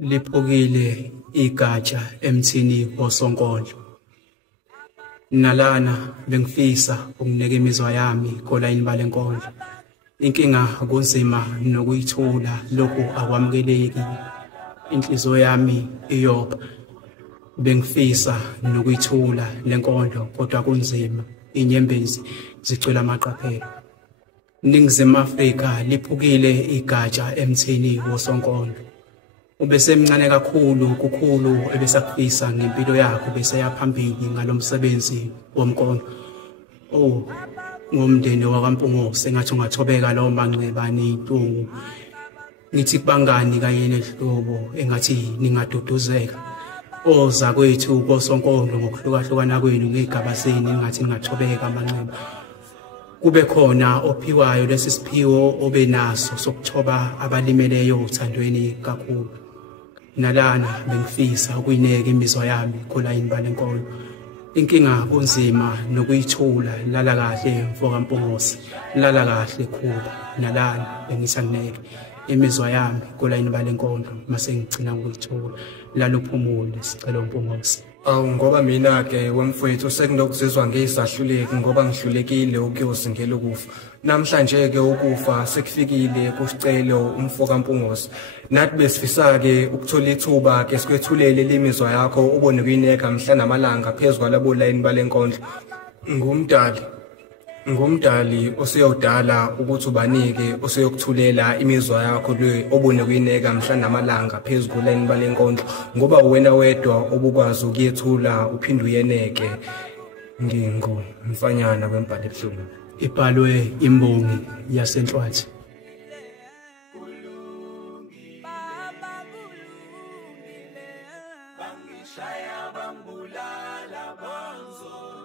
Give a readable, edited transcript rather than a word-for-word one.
Liphukile igatsha emthini wosonkondlo. Nalana bengifisa ukunika imizwa yami kolayini balenkondlo. Inkinga kunzima nokuyithula, lokhu akwamukeleki. Inhliziyo yami iyopha. Bengifisa nokuyithula lenkondlo kodwa kunzima. Inyembezi zicwele amaqaphelo. Ningizimu Afrika liphukile igatsha emthini wosonkondlo. Ubesemncane kakhulu kukhulu ebesakufisa ngempilo yakho bese yaphambili ngalomsebenzi womkono. Ngomndeni wakwaMpungose engathi ungathobeka lawo manxeba ney'ntungu. Ngithi kubangani kanye nehlobo engathi ningaduduzeka. Ozakwethu kosonkondlo ngokuhlukahlukana kwenu ngey'gaba zenu engathi ningathobeka amanxeba. Kube khona ophiwayo lesi siphiwo obenaso sokuthoba abalimeleyo othandweni kakhulu. Nalana bengifisa ukuyineka imizwa yami kolayini balenkondlo. Inkinga kunzima nokuyithula, lala kahle mfoka Mpungose, lala kahle Khuba. Nalana bengisangineke imizwa yami kolayini balenkondlo mase ngigcina ngokuyithula. Lala uphumule sicela Mpungose. Ngoba mina-ke wemfowethu sekunokuzizwa ngiyisahluleki ngoba ngihlulekile ukuyozingela ukufa. Namhlanje-ke ukufa sekufikile kusicelo umfoka Mpungose. Nathi besifisa-ke ukuthola ithuba-ke sikwethulele lemizwa yakho ubone kuyineka mhla namalanga phezu kwalabo layini balenkondlo. Ngumdali oseyodala ukuthi ubanike oseyokuthulela imizwa yakho le obone kuyineka mhla namalanga phezu kolayini balenkondlo ngoba wena wedwa obukwazi ukuyethula uphinde uyeneke. Ngingumfanyana wembali ebuhlungu. Ibhalwe imbongi yasenhlwathi. Bangishaya bangibulala banzo